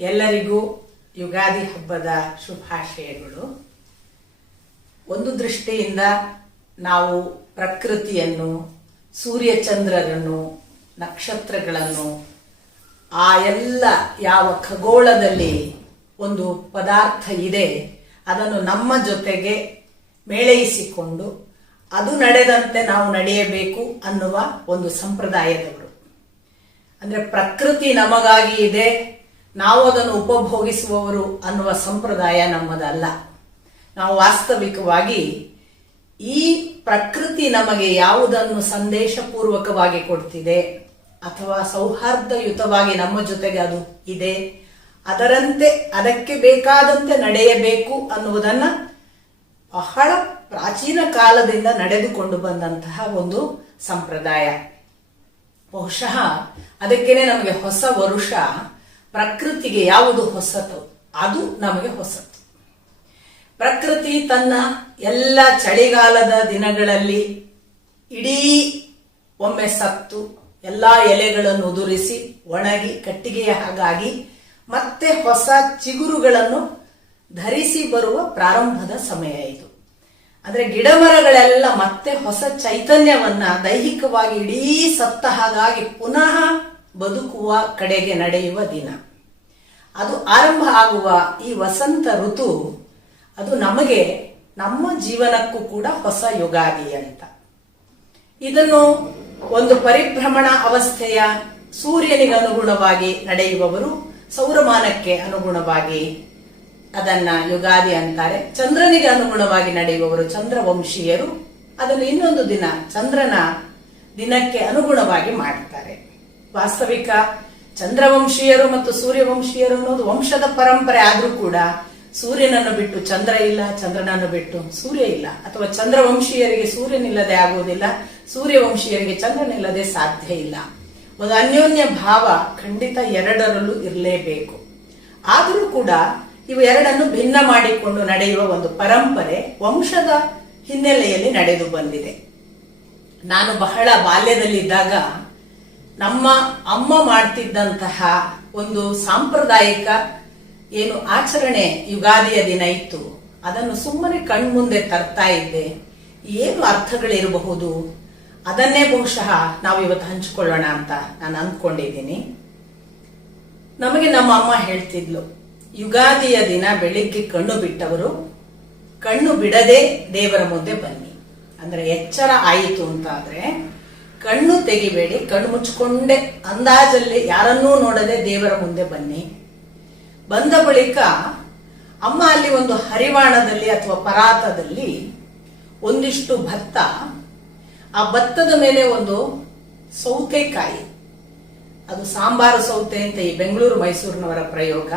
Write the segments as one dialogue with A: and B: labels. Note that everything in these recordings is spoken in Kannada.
A: ಎಲ್ಲರಿಗೂ ಯುಗಾದಿ ಹಬ್ಬದ ಶುಭಾಶಯಗಳು. ಒಂದು ದೃಷ್ಟಿಯಿಂದ ನಾವು ಪ್ರಕೃತಿಯನ್ನು ಸೂರ್ಯಚಂದ್ರರನ್ನು ನಕ್ಷತ್ರಗಳನ್ನು, ಆ ಎಲ್ಲ ಯಾವ ಖಗೋಳದಲ್ಲಿ ಒಂದು ಪದಾರ್ಥ ಇದೆ, ಅದನ್ನು ನಮ್ಮ ಜೊತೆಗೆ ಮೇಳೈಸಿಕೊಂಡು ಅದು ನಡೆದಂತೆ ನಾವು ನಡೆಯಬೇಕು ಅನ್ನುವ ಒಂದು ಸಂಪ್ರದಾಯದವರು. ಅಂದ್ರೆ ಪ್ರಕೃತಿ ನಮಗಾಗಿ ಇದೆ ನಾವು ಅದನ್ನು ಉಪಭೋಗಿಸುವವರು ಅನ್ನುವ ಸಂಪ್ರದಾಯ ನಮ್ಮದಲ್ಲ. ನಾವು ವಾಸ್ತವಿಕವಾಗಿ ಈ ಪ್ರಕೃತಿ ನಮಗೆ ಯಾವುದನ್ನು ಸಂದೇಶಪೂರ್ವಕವಾಗಿ ಕೊಡ್ತಿದೆ ಅಥವಾ ಸೌಹಾರ್ದಯುತವಾಗಿ ನಮ್ಮ ಜೊತೆಗೆ ಅದು ಇದೆ, ಅದರಂತೆ ಅದಕ್ಕೆ ಬೇಕಾದಂತೆ ನಡೆಯಬೇಕು ಅನ್ನುವುದನ್ನ ಬಹಳ ಪ್ರಾಚೀನ ಕಾಲದಿಂದ ನಡೆದುಕೊಂಡು ಬಂದಂತಹ ಒಂದು ಸಂಪ್ರದಾಯ. ಬಹುಶಃ ಅದಕ್ಕೇನೆ ನಮಗೆ ಹೊಸ ವರುಷ ಪ್ರಕೃತಿಗೆ ಯಾವುದು ಹೊಸತು ಅದು ನಮಗೆ ಹೊಸತು. ಪ್ರಕೃತಿ ತನ್ನ ಎಲ್ಲ ಚಳಿಗಾಲದ ದಿನಗಳಲ್ಲಿ ಇಡೀ ಒಮ್ಮೆ ಸತ್ತು ಎಲ್ಲ ಎಲೆಗಳನ್ನು ಉದುರಿಸಿ, ಒಣಗಿ, ಕಟ್ಟಿಗೆಯ ಹಾಗಾಗಿ ಮತ್ತೆ ಹೊಸ ಚಿಗುರುಗಳನ್ನು ಧರಿಸಿ ಬರುವ ಪ್ರಾರಂಭದ ಸಮಯ ಇದು. ಅಂದ್ರೆ ಗಿಡಮರಗಳೆಲ್ಲ ಮತ್ತೆ ಹೊಸ ಚೈತನ್ಯವನ್ನ ದೈಹಿಕವಾಗಿ ಇಡೀ ಸತ್ತ ಹಾಗಾಗಿ ಪುನಃ ಬದುಕುವ ಕಡೆಗೆ ನಡೆಯುವ ದಿನ. ಅದು ಆರಂಭ ಆಗುವ ಈ ವಸಂತ ಋತು, ಅದು ನಮಗೆ ನಮ್ಮ ಜೀವನಕ್ಕೂ ಕೂಡ ಹೊಸ ಯುಗಾದಿ ಅಂತ. ಇದನ್ನು ಒಂದು ಪರಿಭ್ರಮಣ ಅವಸ್ಥೆಯ ಸೂರ್ಯನಿಗೆ ಅನುಗುಣವಾಗಿ ನಡೆಯುವವರು ಸೌರಮಾನಕ್ಕೆ ಅನುಗುಣವಾಗಿ ಅದನ್ನ ಯುಗಾದಿ ಅಂತಾರೆ. ಚಂದ್ರನಿಗೆ ಅನುಗುಣವಾಗಿ ನಡೆಯುವವರು ಚಂದ್ರವಂಶೀಯರು. ಅದನ್ನು ಇನ್ನೊಂದು ದಿನ ಚಂದ್ರನ ದಿನಕ್ಕೆ ಅನುಗುಣವಾಗಿ ಮಾಡ್ತಾರೆ. ವಾಸ್ತವಿಕ ಚಂದ್ರವಂಶೀಯರು ಮತ್ತು ಸೂರ್ಯವಂಶೀಯರು ಅನ್ನೋದು ವಂಶದ ಪರಂಪರೆ ಆದ್ರೂ ಕೂಡ ಸೂರ್ಯನನ್ನು ಬಿಟ್ಟು ಚಂದ್ರ ಇಲ್ಲ, ಚಂದ್ರನನ್ನು ಬಿಟ್ಟು ಸೂರ್ಯ ಇಲ್ಲ. ಅಥವಾ ಚಂದ್ರವಂಶೀಯರಿಗೆ ಸೂರ್ಯನಿಲ್ಲದೆ ಆಗುವುದಿಲ್ಲ ಸೂರ್ಯವಂಶೀಯರಿಗೆ ಚಂದ್ರನಿಲ್ಲದೆ ಸಾಧ್ಯ ಇಲ್ಲ. ಒಂದು ಅನ್ಯೋನ್ಯ ಭಾವ ಖಂಡಿತ ಎರಡರಲ್ಲೂ ಇರಲೇಬೇಕು. ಆದರೂ ಕೂಡ ಇವು ಎರಡನ್ನು ಭಿನ್ನ ಮಾಡಿಕೊಂಡು ನಡೆಯುವ ಒಂದು ಪರಂಪರೆ ವಂಶದ ಹಿನ್ನೆಲೆಯಲ್ಲಿ ನಡೆದು ಬಂದಿದೆ. ನಾನು ಬಹಳ ಬಾಲ್ಯದಲ್ಲಿದ್ದಾಗ ನಮ್ಮ ಅಮ್ಮ ಮಾಡ್ತಿದ್ದಂತಹ ಒಂದು ಸಾಂಪ್ರದಾಯಿಕ ಏನು ಆಚರಣೆ ಯುಗಾದಿಯ ದಿನ ಇತ್ತು. ಅದನ್ನು ಸುಮ್ಮನೆ ಕಣ್ಮುಂದೆ ತರ್ತಾ ಇದ್ದೆ. ಏನು ಅರ್ಥಗಳಿರಬಹುದು? ಅದನ್ನೇ ಬಹುಶಃ ನಾವು ಇವತ್ತು ಹಂಚಿಕೊಳ್ಳೋಣ ಅಂತ ನಾನು ಅಂದ್ಕೊಂಡಿದ್ದೀನಿ. ನಮಗೆ ನಮ್ಮ ಅಮ್ಮ ಹೇಳ್ತಿದ್ಲು, ಯುಗಾದಿಯ ದಿನ ಬೆಳಿಗ್ಗೆ ಕಣ್ಣು ಬಿಟ್ಟವರು, ಕಣ್ಣು ಬಿಡದೆ ದೇವರ ಮುಂದೆ ಬನ್ನಿ. ಅಂದ್ರೆ ಎಚ್ಚರ ಆಯಿತು ಅಂತಾದ್ರೆ ಕಣ್ಣು ತೆಗಿಬೇಡಿ, ಕಣ್ಣು ಮುಚ್ಚಿಕೊಂಡೆ ಅಂದಾಜಲ್ಲಿ ಯಾರನ್ನೂ ನೋಡದೆ ದೇವರ ಮುಂದೆ ಬನ್ನಿ. ಬಂದ ಬಳಿಕ ಅಮ್ಮ ಅಲ್ಲಿ ಒಂದು ಹರಿವಾಣದಲ್ಲಿ ಅಥವಾ ಪರಾತದಲ್ಲಿ ಒಂದಿಷ್ಟು ಭತ್ತ, ಆ ಭತ್ತದ ಮೇಲೆ ಒಂದು ಸೌತೆಕಾಯಿ. ಅದು ಸಾಂಬಾರು ಸೌತೆ ಅಂತ ಈ ಬೆಂಗಳೂರು ಮೈಸೂರಿನವರ ಪ್ರಯೋಗ.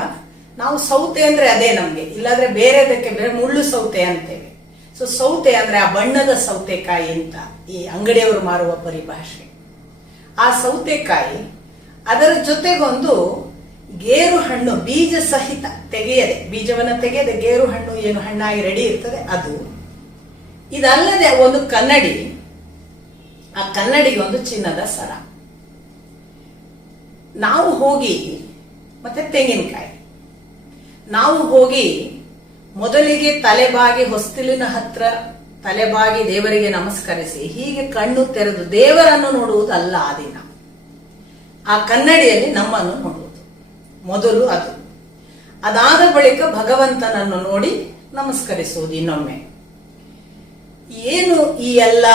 A: ನಾವು ಸೌತೆ ಅಂದ್ರೆ ಅದೇ ನಮ್ಗೆ, ಇಲ್ಲಾಂದ್ರೆ ಬೇರೆದಕ್ಕೆ ಬೇರೆ ಮುಳ್ಳು ಸೌತೆ ಅಂತೇವೆ ಸೊ ಸೌತೆ ಅಂದ್ರೆ ಆ ಬಣ್ಣದ ಸೌತೆಕಾಯಿ ಅಂತ ಈ ಅಂಗಡಿಯವರು ಮಾರುವ ಪರಿಭಾಷೆ. ಆ ಸೌತೆಕಾಯಿ ಅದರ ಜೊತೆಗೊಂದು ಗೇರು ಹಣ್ಣು, ಬೀಜ ಸಹಿತ ತೆಗೆಯದೆ, ಬೀಜವನ್ನ ತೆಗೆಯದೆ ಗೇರು ಹಣ್ಣು, ಏನು ಹಣ್ಣಾಗಿ ರೆಡಿ ಇರ್ತದೆ ಅದು. ಇದಲ್ಲದೆ ಒಂದು ಕನ್ನಡಿ, ಆ ಕನ್ನಡಿಗೆ ಒಂದು ಚಿನ್ನದ ಸರ. ನಾವು ಹೋಗಿ, ಮತ್ತೆ ತೆಂಗಿನಕಾಯಿ. ನಾವು ಹೋಗಿ ಮೊದಲಿಗೆ ತಲೆಬಾಗಿ ಹೊಸ್ತಿಲಿನ ಹತ್ರ ತಲೆಬಾಗಿ ದೇವರಿಗೆ ನಮಸ್ಕರಿಸಿ, ಹೀಗೆ ಕಣ್ಣು ತೆರೆದು ದೇವರನ್ನು ನೋಡುವುದಲ್ಲ ಆ ದಿನ. ಆ ಕನ್ನಡಿಯಲ್ಲಿ ನಮ್ಮನ್ನು ನೋಡುವುದು. ಮೊದಲು ಅದು. ಅದಾದ ಬಳಿಕ ಭಗವಂತನನ್ನು ನೋಡಿ ನಮಸ್ಕರಿಸುವುದು ಇನ್ನೊಮ್ಮೆ. ಏನು ಈ ಎಲ್ಲ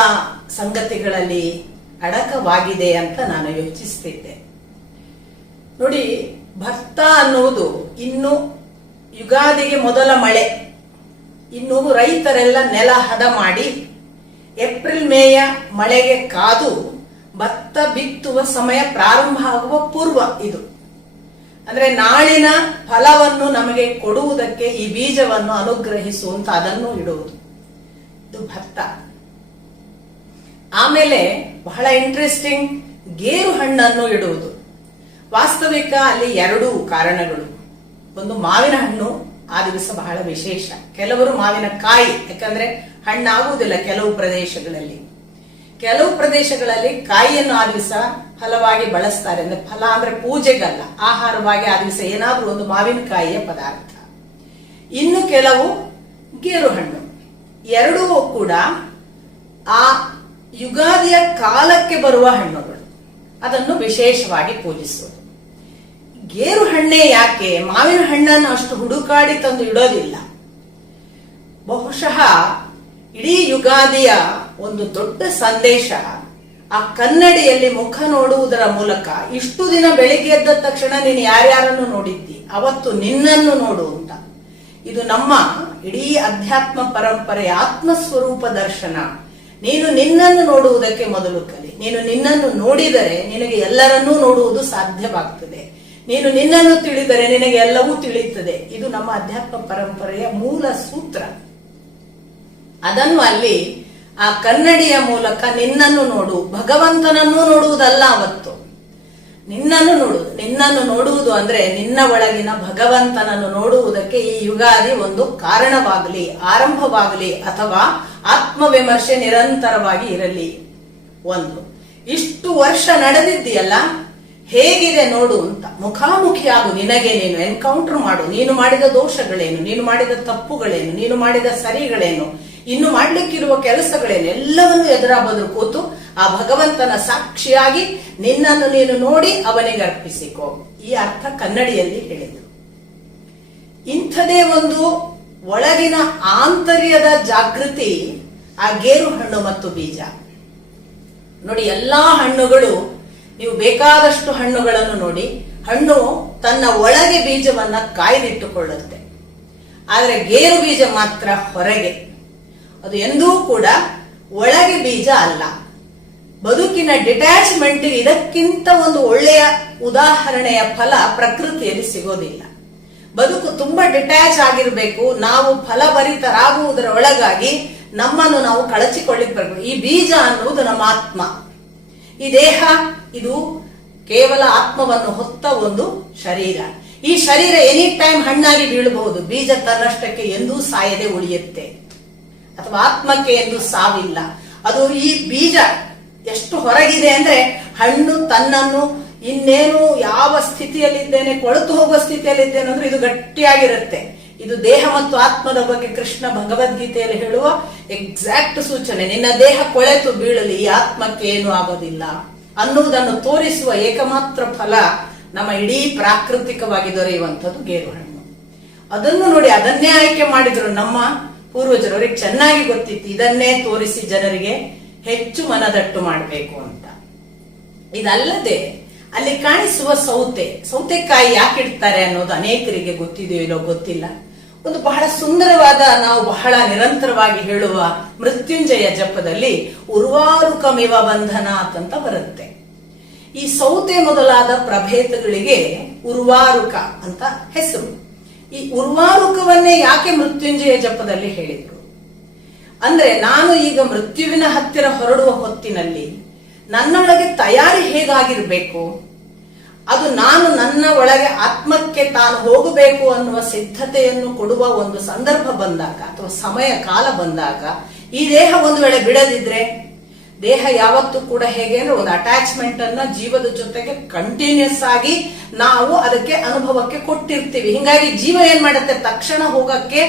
A: ಸಂಗತಿಗಳಲ್ಲಿ ಅಡಕವಾಗಿದೆ ಅಂತ ನಾನು ಯೋಚಿಸ್ತಿದ್ದೆ. ನೋಡಿ ಭಕ್ತ ಅನ್ನುವುದು ಇನ್ನು ಯುಗಾದಿಗೆ ಮೊದಲ ಮಳೆ. ಇನ್ನು ರೈತರೆಲ್ಲ ನೆಲ ಹದ ಮಾಡಿ ಏಪ್ರಿಲ್ ಮೇಯ ಮಳೆಗೆ ಕಾದು ಭತ್ತ ಬಿತ್ತುವ ಸಮಯ ಪ್ರಾರಂಭ ಆಗುವ ಪೂರ್ವ ಇದು. ಅಂದ್ರೆ ನಾಳಿನ ಫಲವನ್ನು ನಮಗೆ ಕೊಡುವುದಕ್ಕೆ ಈ ಬೀಜವನ್ನು ಅನುಗ್ರಹಿಸುವಂತ ಅದನ್ನು ಇಡುವುದು. ಇದು ಭತ್ತ. ಆಮೇಲೆ ಬಹಳ ಇಂಟ್ರೆಸ್ಟಿಂಗ್ ಗೇರು ಹಣ್ಣನ್ನು ಇಡುವುದು. ವಾಸ್ತವಿಕ ಅಲ್ಲಿ ಎರಡು ಕಾರಣಗಳು. ಒಂದು ಮಾವಿನ ಹಣ್ಣು ಆ ದಿವಸ ಬಹಳ ವಿಶೇಷ. ಕೆಲವರು ಮಾವಿನ ಕಾಯಿ, ಯಾಕಂದ್ರೆ ಹಣ್ಣಾಗುವುದಿಲ್ಲ ಕೆಲವು ಪ್ರದೇಶಗಳಲ್ಲಿ. ಕೆಲವು ಪ್ರದೇಶಗಳಲ್ಲಿ ಕಾಯಿಯನ್ನು ಆ ದಿವಸ ಫಲವಾಗಿ ಬಳಸ್ತಾರೆ. ಅಂದ್ರೆ ಫಲ ಅಂದ್ರೆ ಪೂಜೆಗಲ್ಲ, ಆಹಾರವಾಗಿ ಆ ದಿವಸ ಏನಾದ್ರೂ ಒಂದು ಮಾವಿನಕಾಯಿಯ ಪದಾರ್ಥ. ಇನ್ನು ಕೆಲವು ಗೇರು ಹಣ್ಣು. ಎರಡೂ ಕೂಡ ಆ ಯುಗಾದಿಯ ಕಾಲಕ್ಕೆ ಬರುವ ಹಣ್ಣುಗಳು. ಅದನ್ನು ವಿಶೇಷವಾಗಿ ಪೂಜಿಸುವುದು ಗೇರು ಹಣ್ಣೆ ಯಾಕೆ? ಮಾವಿನ ಹಣ್ಣನ್ನು ಅಷ್ಟು ಹುಡುಕಾಡಿ ತಂದು ಇಡೋದಿಲ್ಲ. ಬಹುಶಃ ಇಡೀ ಯುಗಾದಿಯ ಒಂದು ದೊಡ್ಡ ಸಂದೇಶ ಆ ಕನ್ನಡಿಯಲ್ಲಿ ಮುಖ ನೋಡುವುದರ ಮೂಲಕ ಇಷ್ಟು ದಿನ ಬೆಳಿಗ್ಗೆ ಎದ್ದ ತಕ್ಷಣ ನೀನು ಯಾರ್ಯಾರನ್ನು ನೋಡಿದ್ದಿ? ಅವತ್ತು ನಿನ್ನನ್ನು ನೋಡು ಅಂತ. ಇದು ನಮ್ಮ ಇಡೀ ಅಧ್ಯಾತ್ಮ ಪರಂಪರೆಯ ಆತ್ಮಸ್ವರೂಪ ದರ್ಶನ. ನೀನು ನಿನ್ನನ್ನು ನೋಡುವುದಕ್ಕೆ ಮೊದಲು ಕಲಿ. ನೀನು ನಿನ್ನನ್ನು ನೋಡಿದರೆ ನಿನಗೆ ಎಲ್ಲರನ್ನೂ ನೋಡುವುದು ಸಾಧ್ಯವಾಗ್ತದೆ. ನೀನು ನಿನ್ನನ್ನು ತಿಳಿದರೆ ನಿನಗೆ ಎಲ್ಲವೂ ತಿಳಿಯುತ್ತದೆ. ಇದು ನಮ್ಮ ಅಧ್ಯಾತ್ಮ ಪರಂಪರೆಯ ಮೂಲ ಸೂತ್ರ. ಅದನ್ನು ಅಲ್ಲಿ ಆ ಕನ್ನಡಿಯ ಮೂಲಕ ನಿನ್ನನ್ನು ನೋಡು, ಭಗವಂತನನ್ನು ನೋಡುವುದಲ್ಲ ಅವತ್ತು. ನಿನ್ನನ್ನು ನೋಡು, ನಿನ್ನನ್ನು ನೋಡುವುದು ಅಂದ್ರೆ ನಿನ್ನ ಒಳಗಿನ ಭಗವಂತನನ್ನು ನೋಡುವುದಕ್ಕೆ ಈ ಯುಗಾದಿ ಒಂದು ಕಾರಣವಾಗಲಿ, ಆರಂಭವಾಗಲಿ, ಅಥವಾ ಆತ್ಮವಿಮರ್ಶೆ ನಿರಂತರವಾಗಿ ಇರಲಿ. ಒಂದು. ಇಷ್ಟು ವರ್ಷ ನಡೆದಿದ್ದೀಯಲ್ಲ ಹೇಗಿದೆ ನೋಡು ಅಂತ. ಮುಖಾಮುಖಿಯಾಗು, ನಿನಗೆ ನೀನು ಎನ್ಕೌಂಟರ್ ಮಾಡು. ನೀನು ಮಾಡಿದ ದೋಷಗಳೇನು? ನೀನು ಮಾಡಿದ ತಪ್ಪುಗಳೇನು? ನೀನು ಮಾಡಿದ ಸರಿಗಳೇನು? ಇನ್ನು ಮಾಡ್ಲಿಕ್ಕಿರುವ ಕೆಲಸಗಳೇನು? ಎಲ್ಲವನ್ನು ಎದುರ ಬದುರು ಕೂತು ಆ ಭಗವಂತನ ಸಾಕ್ಷಿಯಾಗಿ ನಿನ್ನನ್ನು ನೀನು ನೋಡಿ ಅವನಿಗೆ ಅರ್ಪಿಸಿಕೋ. ಈ ಅರ್ಥ ಕನ್ನಡಿಯಲ್ಲಿ ಹೇಳಿದರು ಇಂಥದೇ ಒಂದು ಒಳಗಿನ ಆಂತರ್ಯದ ಜಾಗೃತಿ ಆ ಗೇರು ಹಣ್ಣು ಮತ್ತು ಬೀಜ. ನೋಡಿ, ಎಲ್ಲಾ ಹಣ್ಣುಗಳು ನೀವು ಬೇಕಾದಷ್ಟು ಹಣ್ಣುಗಳನ್ನು ನೋಡಿ, ಹಣ್ಣು ತನ್ನ ಒಳಗೆ ಬೀಜವನ್ನ ಕಾಯ್ದಿಟ್ಟುಕೊಳ್ಳುತ್ತೆ. ಆದರೆ ಗೇರು ಬೀಜ ಮಾತ್ರ ಹೊರಗೆ. ಅದು ಎಂದೂ ಕೂಡ ಒಳಗೆ ಬೀಜ ಅಲ್ಲ. ಬದುಕಿನ ಡಿಟ್ಯಾಚ್ಮೆಂಟ್ ಇದಕ್ಕಿಂತ ಒಂದು ಒಳ್ಳೆಯ ಉದಾಹರಣೆಯ ಫಲ ಪ್ರಕೃತಿಯಲ್ಲಿ ಸಿಗೋದಿಲ್ಲ. ಬದುಕು ತುಂಬಾ ಡಿಟ್ಯಾಚ್ ಆಗಿರಬೇಕು, ನಾವು ಫಲಭರಿತರಾಗುವುದರ ಒಳಗಾಗಿ ನಮ್ಮನ್ನು ನಾವು ಕಳಚಿಕೊಳ್ಳಿಕ್ ಬರಬೇಕು. ಈ ಬೀಜ ಅನ್ನುವುದು ನಮ್ಮ ಆತ್ಮ. ಈ ದೇಹ ಇದು ಕೇವಲ ಆತ್ಮವನ್ನು ಹೊತ್ತ ಒಂದು ಶರೀರ. ಈ ಶರೀರ ಎನಿ ಟೈಮ್ ಹಣ್ಣಾಗಿ ಬೀಳಬಹುದು. ಬೀಜ ತನ್ನಷ್ಟಕ್ಕೆ ಎಂದೂ ಸಾಯದೆ ಉಳಿಯುತ್ತೆ. ಅಥವಾ ಆತ್ಮಕ್ಕೆ ಎಂದು ಸಾವಿಲ್ಲ. ಅದು ಈ ಬೀಜ ಎಷ್ಟು ಹೊರಗಿದೆ ಅಂದ್ರೆ ಹಣ್ಣು ತನ್ನನ್ನು ಇನ್ನೇನು ಯಾವ ಸ್ಥಿತಿಯಲ್ಲಿದ್ದೇನೆ, ಕೊಳತು ಹೋಗುವ ಸ್ಥಿತಿಯಲ್ಲಿದ್ದೇನೆ ಅಂದ್ರೆ ಇದು ಗಟ್ಟಿಯಾಗಿರುತ್ತೆ. ಇದು ದೇಹ ಮತ್ತು ಆತ್ಮದ ಬಗ್ಗೆ ಕೃಷ್ಣ ಭಗವದ್ಗೀತೆಯಲ್ಲಿ ಹೇಳುವ ಎಕ್ಸಾಕ್ಟ್ ಸೂಚನೆ. ನಿನ್ನ ದೇಹ ಕೊಳೆತು ಬೀಳಲಿ, ಈ ಆತ್ಮಕ್ಕೆ ಏನು ಆಗೋದಿಲ್ಲ. ಅನ್ನುವುದನ್ನು ತೋರಿಸುವ ಏಕಮಾತ್ರ ಫಲ ನಮ್ಮ ಇಡೀ ಪ್ರಾಕೃತಿಕವಾಗಿ ದೊರೆಯುವಂಥದ್ದು ಗೇರು ಹಣ್ಣು ಅದನ್ನು ನೋಡಿ ಅದನ್ನೇ ಆಯ್ಕೆ ಮಾಡಿದ್ರು ನಮ್ಮ ಪೂರ್ವಜರು. ಅವರಿಗೆ ಚೆನ್ನಾಗಿ ಗೊತ್ತಿತ್ತು, ಇದನ್ನೇ ತೋರಿಸಿ ಜನರಿಗೆ ಹೆಚ್ಚು ಮನದಟ್ಟು ಮಾಡಬೇಕು ಅಂತ. ಇದಲ್ಲದೆ ಅಲ್ಲಿ ಕಾಣಿಸುವ ಸೌತೆ, ಸೌತೆಕಾಯಿ ಯಾಕೆ ಇಡ್ತಾರೆ ಅನ್ನೋದು ಅನೇಕರಿಗೆ ಗೊತ್ತಿದೆಯೋ ಇಲ್ಲೋ ಗೊತ್ತಿಲ್ಲ. ಒಂದು ಬಹಳ ಸುಂದರವಾದ, ನಾವು ಬಹಳ ನಿರಂತರವಾಗಿ ಹೇಳುವ ಮೃತ್ಯುಂಜಯ ಜಪದಲ್ಲಿ ಉರ್ವಾರುಕಮಿವ ಬಂಧನ ಅಂತ ಬರುತ್ತೆ. ಈ ಸೌತೆ ಮೊದಲಾದ ಪ್ರಭೇದಗಳಿಗೆ ಉರ್ವಾರುಕ ಅಂತ ಹೆಸರು. ಈ ಉರ್ವಾರುಕವನ್ನೇ ಯಾಕೆ ಮೃತ್ಯುಂಜಯ ಜಪದಲ್ಲಿ ಹೇಳಿದ್ರು? ಅಂದ್ರೆ ನಾನು ಈಗ ಮೃತ್ಯುವಿನ ಹತ್ತಿರ ಹೊರಡುವ ಹೊತ್ತಿನಲ್ಲಿ ನನ್ನೊಳಗೆ ತಯಾರಿ ಹೇಗಾಗಿರ್ಬೇಕು? ಅದು ನಾನು ನನ್ನ ಒಳಗೆ ಆತ್ಮಕ್ಕೆ ತಾನು ಹೋಗಬೇಕು ಅನ್ನುವ ಸಿದ್ಧತೆಯನ್ನು ಕೊಡುವ ಒಂದು ಸಂದರ್ಭ ಬಂದಾಗ ಅಥವಾ ಸಮಯ ಕಾಲ ಬಂದಾಗ ಈ ದೇಹ ಒಂದು ವೇಳೆ ಬಿಡದಿದ್ರೆ ದೇಹ ಯಾವತ್ತೂ ಕೂಡ ಹೇಗೆ ಅಂದ್ರೆ ಒಂದು ಅಟ್ಯಾಚ್ಮೆಂಟ್ ಅನ್ನ ಜೀವದ ಜೊತೆಗೆ ಕಂಟಿನ್ಯೂಸ್ ಆಗಿ ನಾವು ಅದಕ್ಕೆ ಅನುಭವಕ್ಕೆ ಕೊಟ್ಟಿರ್ತೀವಿ. ಹಿಂಗಾಗಿ ಜೀವ ಏನ್ ಮಾಡುತ್ತೆ? ತಕ್ಷಣ ಹೋಗಕ್ಕೆ